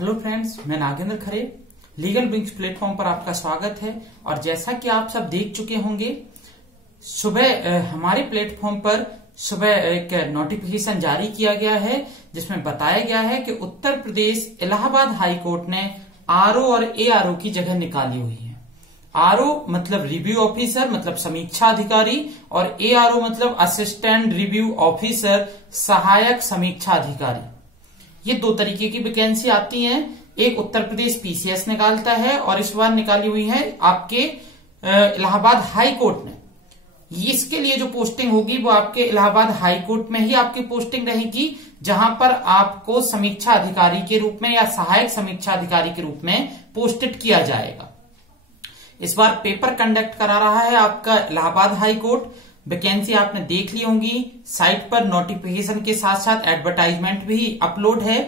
Hello friends, मैं नागेंद्र खरे legal wings platform पर आपका स्वागत है। और जैसा कि आप सब देख चुके होंगे, सुबह हमारे प्लेटफॉर्म पर सुबह एक नोटिफिकेशन जारी किया गया है जिसमें बताया गया है कि उत्तर प्रदेश इलाहाबाद हाई कोर्ट ने आरओ और एआरओ की जगह निकाली हुई है। आरओ मतलब रिव्यू ऑफिसर, मतलब समीक्षा अधिकारी, और एआरओ मतलब असिस्टेंट रिव्यू ऑफिसर, सहायक समीक्षा अधिकारी। ये दो तरीके की वैकेंसी आती हैं। एक उत्तर प्रदेश पीसीएस निकालता है और इस बार निकाली हुई है आपके इलाहाबाद हाई कोर्ट ने। इसके लिए जो पोस्टिंग होगी वो आपके इलाहाबाद हाई कोर्ट में ही आपकी पोस्टिंग रहेगी, जहां पर आपको समीक्षा अधिकारी के रूप में या सहायक समीक्षा अधिकारी के रूप में पोस्टेड किया जाएगा। इस बार पेपर कंडक्ट करा रहा है आपका इलाहाबाद हाई कोर्ट। वैकेंसी आपने देख ली होंगी, साइट पर नोटिफिकेशन के साथ साथ एडवर्टाइजमेंट भी अपलोड है।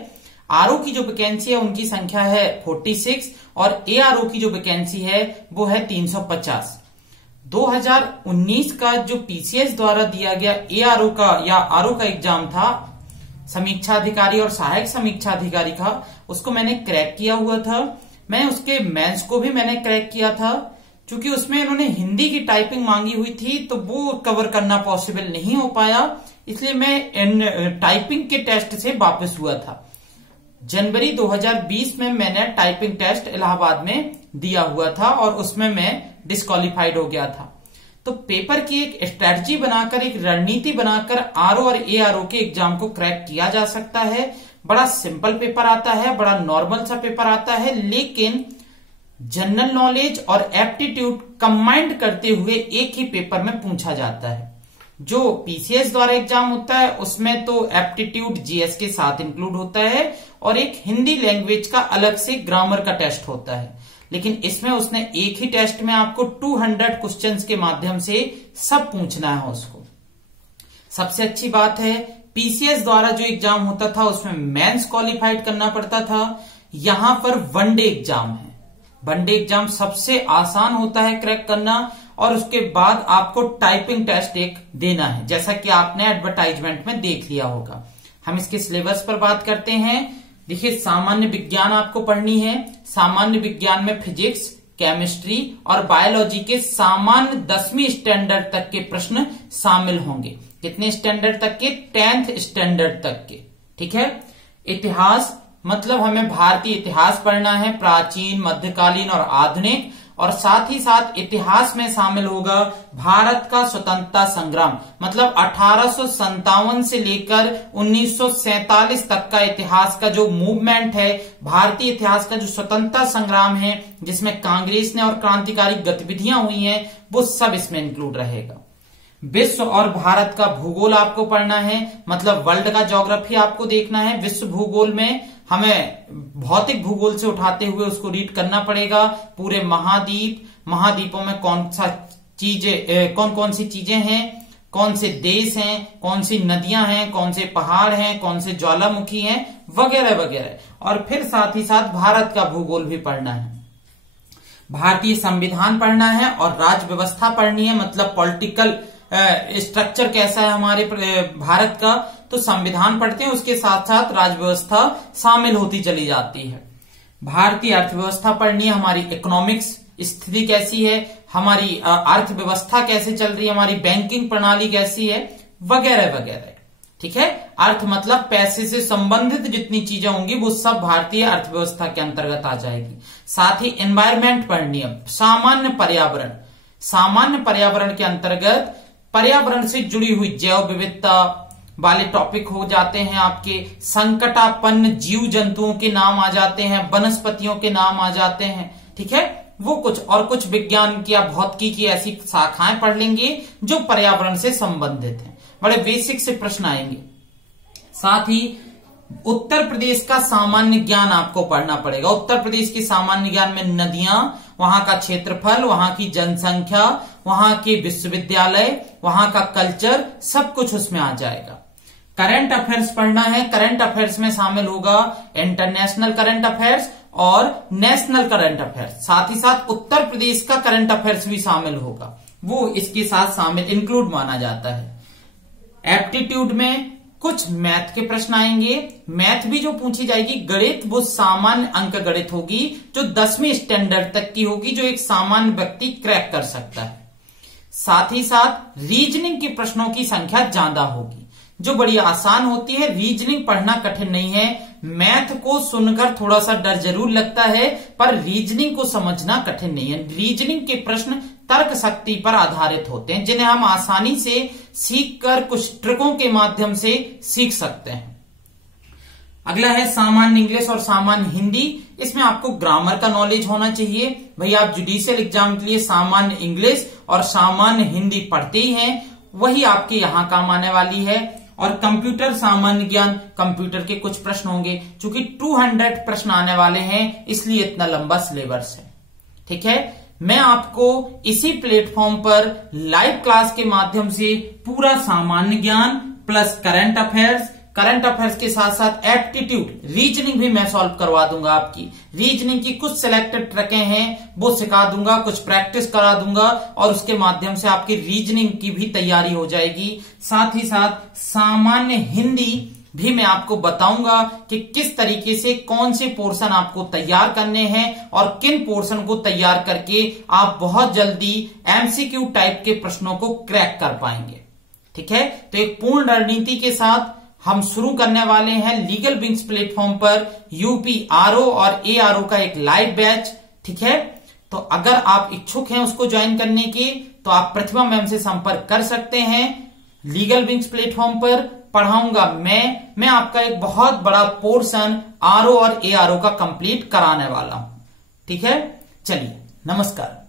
आरओ की जो वैकेंसी है उनकी संख्या है 46 और एआरओ की जो वैकेंसी है वो है 350। 2019 का जो पीसीएस द्वारा दिया गया एआरओ का या आरओ का एग्जाम था, समीक्षा अधिकारी और सहायक समीक्षा अधिकारी का, उसको मैंने क्रैक किया हुआ था। मैं उसके मेंस को भी मैंने क्रैक किया था। क्योंकि उसमें इन्होंने हिंदी की टाइपिंग मांगी हुई थी तो वो कवर करना पॉसिबल नहीं हो पाया, इसलिए मैं इन टाइपिंग के टेस्ट से वापस हुआ था। जनवरी 2020 में मैंने टाइपिंग टेस्ट इलाहाबाद में दिया हुआ था और उसमें मैं डिस्क्वालिफाइड हो गया था। तो पेपर की एक स्ट्रेटजी बनाकर, एक रणनीति बनाकर आरओ और एआरओ के एग्जाम को क्रैक किया जा सकता है। बड़ा सिंपल पेपर आता है, बड़ा नॉर्मल सा पेपर आता है, लेकिन जनरल नॉलेज और एप्टीट्यूड कंबाइंड करते हुए एक ही पेपर में पूछा जाता है। जो पीसीएस द्वारा एग्जाम होता है उसमें तो एप्टीट्यूड जीएस के साथ इंक्लूड होता है और एक हिंदी लैंग्वेज का अलग से ग्रामर का टेस्ट होता है। लेकिन इसमें उसने एक ही टेस्ट में आपको 200 क्वेश्चंस के माध्यम से सब पूछना है उसको। सबसे अच्छी बात है, पीसीएस द्वारा जो एग्जाम होता था उसमें मेंस क्वालिफाइड करना पड़ता था, यहां पर वनडे एग्जाम है। वनडे एग्जाम सबसे आसान होता है क्रैक करना, और उसके बाद आपको टाइपिंग टेस्ट एक देना है, जैसा कि आपने एडवर्टाइजमेंट में देख लिया होगा। हम इसके सिलेबस पर बात करते हैं। देखिए, सामान्य विज्ञान आपको पढ़नी है। सामान्य विज्ञान में फिजिक्स, केमिस्ट्री और बायोलॉजी के सामान्य 10वीं स्टैंडर्ड तक के प्रश्न शामिल होंगे। कितने स्टैंडर्ड तक के? 10th स्टैंडर्ड तक के। ठीक है। इतिहास मतलब हमें भारतीय इतिहास पढ़ना है, प्राचीन, मध्यकालीन और आधुनिक, और साथ ही साथ इतिहास में शामिल होगा भारत का स्वतंत्रता संग्राम, मतलब 1857 से लेकर 1947 तक का इतिहास का जो मूवमेंट है, भारतीय इतिहास का जो स्वतंत्रता संग्राम है जिसमें कांग्रेस ने और क्रांतिकारी गतिविधियां हुई हैं, वो सब इसमें इंक्लूड रहेगा। विश्व और भारत का भूगोल आपको पढ़ना है, मतलब वर्ल्ड का ज्योग्राफी आपको देखना है। विश्व भूगोल में हमें भौतिक भूगोल से उठाते हुए उसको रीड करना पड़ेगा। पूरे महाद्वीपों में कौन कौन सी चीजें हैं, कौन से देश हैं, कौन सी नदियां हैं, कौन से पहाड़ हैं, कौन से ज्वालामुखी हैं, वगैरह वगैरह। और फिर साथ ही साथ भारत का भूगोल भी पढ़ना है। भारतीय संविधान पढ़ना है और राज्य व्यवस्था पढ़नी है, मतलब पॉलिटिकल स्ट्रक्चर कैसा है हमारे भारत का। तो संविधान पढ़ते हैं, उसके साथ साथ राज्य व्यवस्था शामिल होती चली जाती है। भारतीय अर्थव्यवस्था पढ़नी है, हमारी इकोनॉमिक्स स्थिति कैसी है, हमारी अर्थव्यवस्था कैसे चल रही है, हमारी बैंकिंग प्रणाली कैसी है, वगैरह वगैरह। ठीक है। अर्थ मतलब पैसे से संबंधित जितनी चीजें होंगी वो सब भारतीय अर्थव्यवस्था के अंतर्गत आ जाएगी। साथ ही एनवायरमेंट पढ़नी है, सामान्य पर्यावरण। सामान्य पर्यावरण के अंतर्गत पर्यावरण से जुड़ी हुई जैव विविधता वाले टॉपिक हो जाते हैं आपके। संकटापन्न जीव जंतुओं के नाम आ जाते हैं, वनस्पतियों के नाम आ जाते हैं। ठीक है। वो कुछ विज्ञान की या भौतिकी की ऐसी शाखाएं पढ़ लेंगे जो पर्यावरण से संबंधित हैं। बड़े बेसिक से प्रश्न आएंगे। साथ ही उत्तर प्रदेश का सामान्य ज्ञान आपको पढ़ना पड़ेगा। उत्तर प्रदेश के सामान्य ज्ञान में नदियां, वहां का क्षेत्रफल, वहां की जनसंख्या, वहां के विश्वविद्यालय, वहां का कल्चर, सब कुछ उसमें आ जाएगा। करंट अफेयर्स पढ़ना है। करंट अफेयर्स में शामिल होगा इंटरनेशनल करंट अफेयर्स और नेशनल करंट अफेयर्स। साथ ही साथ उत्तर प्रदेश का करंट अफेयर्स भी शामिल होगा, वो इसके साथ शामिल इंक्लूड माना जाता है। एप्टीट्यूड में कुछ मैथ के प्रश्न आएंगे, मैथ भी जो पूछी जाएगी गणित वो सामान्य अंक गणित होगी जो 10वीं स्टैंडर्ड तक की होगी, जो एक सामान्य व्यक्ति क्रैक कर सकता है। साथ ही साथ रीजनिंग के प्रश्नों की संख्या ज्यादा होगी जो बड़ी आसान होती है। रीजनिंग पढ़ना कठिन नहीं है, मैथ को सुनकर थोड़ा सा डर जरूर लगता है पर रीजनिंग को समझना कठिन नहीं है। रीजनिंग के प्रश्न तर्क शक्ति पर आधारित होते हैं जिन्हें हम आसानी से सीखकर कुछ ट्रिकों के माध्यम से सीख सकते हैं। अगला है सामान्य इंग्लिश और सामान्य हिंदी। इसमें आपको ग्रामर का नॉलेज होना चाहिए। भाई आप जुडिशियल एग्जाम के लिए सामान्य इंग्लिश और सामान्य हिंदी पढ़ते ही हैं, वही आपके यहां काम आने वाली है। और कंप्यूटर सामान्य ज्ञान, कंप्यूटर के कुछ प्रश्न होंगे, चूंकि 200 प्रश्न आने वाले हैं इसलिए इतना लंबा सिलेबस है। ठीक है, मैं आपको इसी प्लेटफॉर्म पर लाइव क्लास के माध्यम से पूरा सामान्य ज्ञान प्लस करंट अफेयर्स के साथ साथ एप्टीट्यूड रीजनिंग भी मैं सॉल्व करवा दूंगा। आपकी रीजनिंग की कुछ सिलेक्टेड ट्रिकें हैं वो सिखा दूंगा, कुछ प्रैक्टिस करा दूंगा और उसके माध्यम से आपकी रीजनिंग की भी तैयारी हो जाएगी। साथ ही साथ सामान्य हिंदी भी मैं आपको बताऊंगा कि किस तरीके से कौन से पोर्शन आपको तैयार करने हैं और किन पोर्शन को तैयार करके आप बहुत जल्दी एमसीक्यू टाइप के प्रश्नों को क्रैक कर पाएंगे। ठीक है, तो एक पूर्ण रणनीति के साथ हम शुरू करने वाले हैं लीगल विंग्स प्लेटफॉर्म पर यूपी आरओ और एआरओ का एक लाइव बैच। ठीक है, तो अगर आप इच्छुक हैं उसको ज्वाइन करने के तो आप प्रतिभा मैम से संपर्क कर सकते हैं। लीगल विंग्स प्लेटफॉर्म पर पढ़ाऊंगा मैं आपका एक बहुत बड़ा पोर्शन आरओ और एआरओ का कंप्लीट कराने वाला हूं। ठीक है, चलिए नमस्कार।